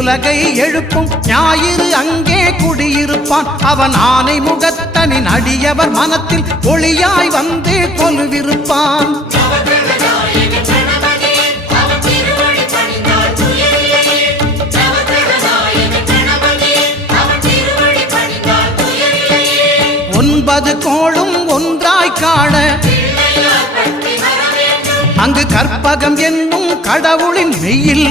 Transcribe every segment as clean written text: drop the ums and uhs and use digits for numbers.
உலகை எழுப்பும் ஞாயிறு அங்கே குடியிருப்பான். அவன் ஆனை முகத்தனின் அடியவர் மனத்தில் ஒளியாய் வந்து கொலுவிருப்பான். ஒன்பது கோளும் ஒன்றாய் காண அங்கு கற்பகம் என்னும் கடவுளின் மெய்யில்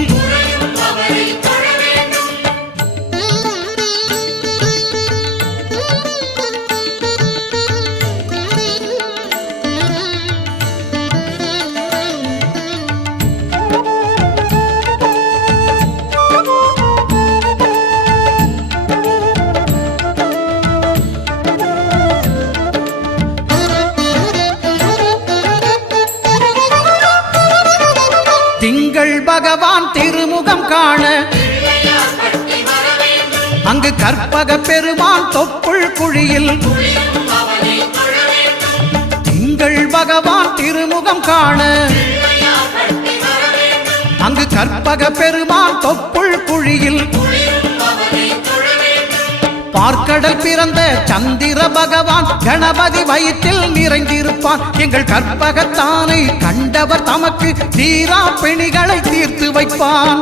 திங்கள் பகவான் திருமுகம் காண அங்கு கற்பக பெருமான் தொப்புள் குழியில் திங்கள் பகவான் திருமுகம் காண அங்கு கற்பக பெருமான் தொப்புள் குழியில் பார்க்கடல் பிறந்த சந்திர பகவான் கணபதி வயிற்றில் நிறைந்திருப்பான். எங்கள் கற்பகத்தானை கண்டவர் தமக்கு தீரா பிணிகளை தீர்த்து வைப்பான்.